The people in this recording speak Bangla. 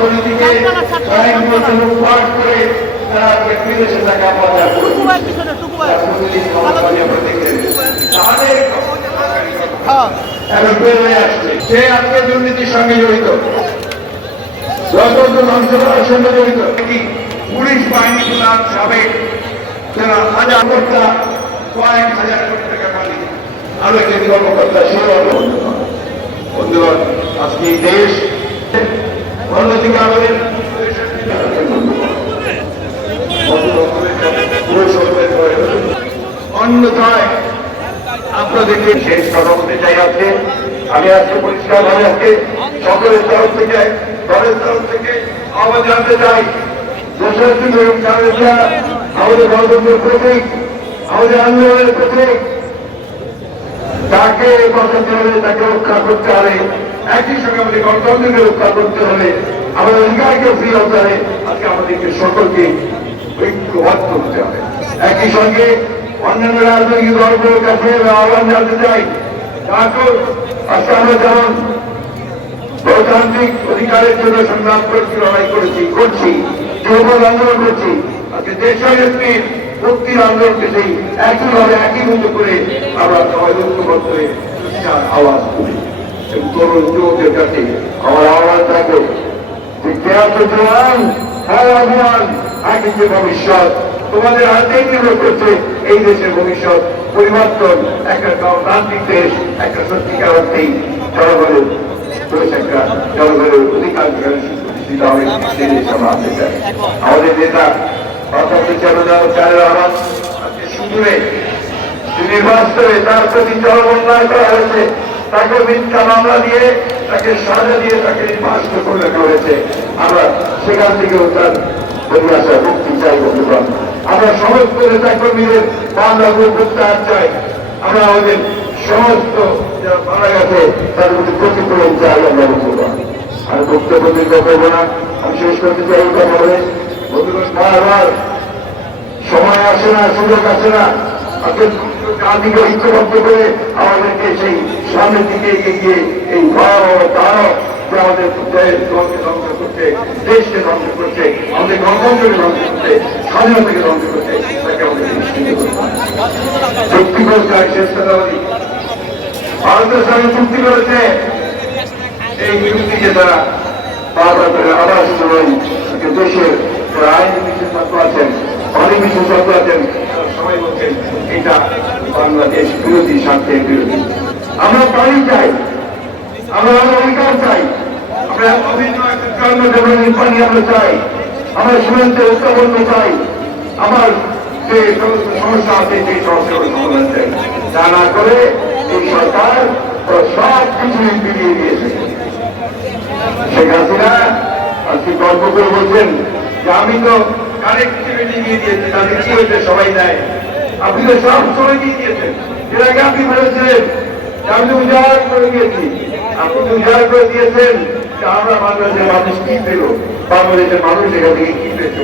অর্থনীতিকে বছর করে তারা বিদেশে টাকা। তাদের হ্যাঁ। এখন বের হয়ে আসছে। সে আজকে দুর্নীতির সঙ্গে জড়িত। যতন্ত ধ্বংস করার সঙ্গে জড়িত। পুলিশ বাহিনী প্রধান সাবেক যারা হাজার কর্তা কয়েক হাজার কোটি টাকা মালিক। আরও একজন কর্মকর্তা সেও অন্যতম বন্ধুগণ আজকে দেশ অন্যদিকে আমাদের আপনাদেরকে শেষ কথা চাই আজকে। আমি আজকে পরিষ্কার ভাবে আজকে সকলের তরফ থেকে, দলের তরফ থেকে আবার জানতে চাই। আমাদের আন্দোলনের প্রতীক। তাকে বাঁচাতে হলে তাকে রক্ষা করতে হবে। একই সঙ্গে আমাদের গণতন্ত্রকে রক্ষা করতে হলে আমাদের অধিকারকে ফিরে হতে হবে। আজকে আমাদেরকে সকলকে ঐক্যবদ্ধ হতে হবে। একই সঙ্গে অন্যান্য রাজনৈতিক দলগুলোর কাছে আহ্বান জানতে চাই, ঠাকুর, আজকে আমরা যেমন গণতান্ত্রিক অধিকারের জন্য সংগ্রাম করেছি, লড়াই করেছি, করছি যুবক আন্দোলন করছি, আজকে দেশের নেত্রীর মুক্তির আন্দোলনকে সেই একইভাবে একই মতো করে আমরা সবাই ঐক্যবদ্ধ হয়ে আওয়াজ করি এবং কাছে আমার আহ্বান থাকবে জওয়ান হ্যাঁ আহ্বান আগে যে ভবিষ্যৎ। তোমাদের হাতেই নির্ভর করছে এই দেশের ভবিষ্যৎ পরিবর্তন, একটা গণতান্ত্রিক দেশ, একটা সত্যিকার অর্থেই জনগণের একটা জনগণের অধিকার প্রতিষ্ঠিত হবে, সেই দেশ আমরা আনতে চাই। আমাদের নেতা অর্থাৎ জনগণ চারের আওয়াজ আজকে বাস্তবে তার প্রতি জনবন্যায় করা হয়েছে তাকে মিথ্যা মামলা দিয়ে, তাকে সাজা দিয়ে তাকে নির্বাসিত করে রাখা আমরা সেখান থেকেও তার আসা মুক্তি চাই বন্ধুগণ। আমরা সমস্ত নেতা কর্মীদের মামলাগুলো প্রত্যাহার চাই। আমরা আমাদের সমস্ত মারা গেছে তার প্রতি ক্ষতিপূরণ চাই আমরা বন্ধুগণ। আমি বক্তব্য দীর্ঘ করব না। আমি শেষ করতে চাই এই কথা বলে। বন্ধুগণ, বারবার সময় আসে না, সুযোগ আসে না। আজকে জাতিকে ঐক্যবদ্ধ করে আমাদেরকে সেই সামনের দিকে এগিয়ে গিয়ে এই ভয়াবহ দানব যে আমাদের দেশকে ধ্বংস করছে, দেশকে ধ্বংস করছে, আমাদের গণতন্ত্রকে ধ্বংস করছে, স্বাধীনতাকে ধ্বংস করছে, তাকে আমাদের কথা বলি ভারতের সঙ্গে চুক্তি করেছে। এই চুক্তিকে তারা বারবার করে আবার দেশের আইন বিশেষজ্ঞ আছেন। অনেক আছেন তারা সবাই বলছেন, এটা বাংলাদেশ বিরোধী, স্বার্থের বিরোধী। আমরা পানি চাই, আমরা অধিকার চাই, আমরা কর্মজীবনের পানি আমরা চাই, আমরা সীমান্তে উত্থাপন চাই, আমার যে সমস্যা আছে, সেই সমস্যাগুলো সমাধান চাই। তা না করে এই সরকার সব কিছু ফিরিয়ে দিয়েছে। শেখ হাসিনা আজকে গল্প করে বলছেন যে, আমি তো কানেক্টিভিটি দিয়ে দিয়েছি, তাদের কি হয়েছে সবাই দেয় আপনি তো সব সময় দিয়ে দিয়েছেন। এর আগে আপনি বলেছিলেন আমি উজাড় করে দিয়েছি। আপনি উজাড় করে দিয়েছেন আমরা বাংলাদেশের মানুষ কি পেল? বাংলাদেশের মানুষ এখান থেকে কি পেয়েছে?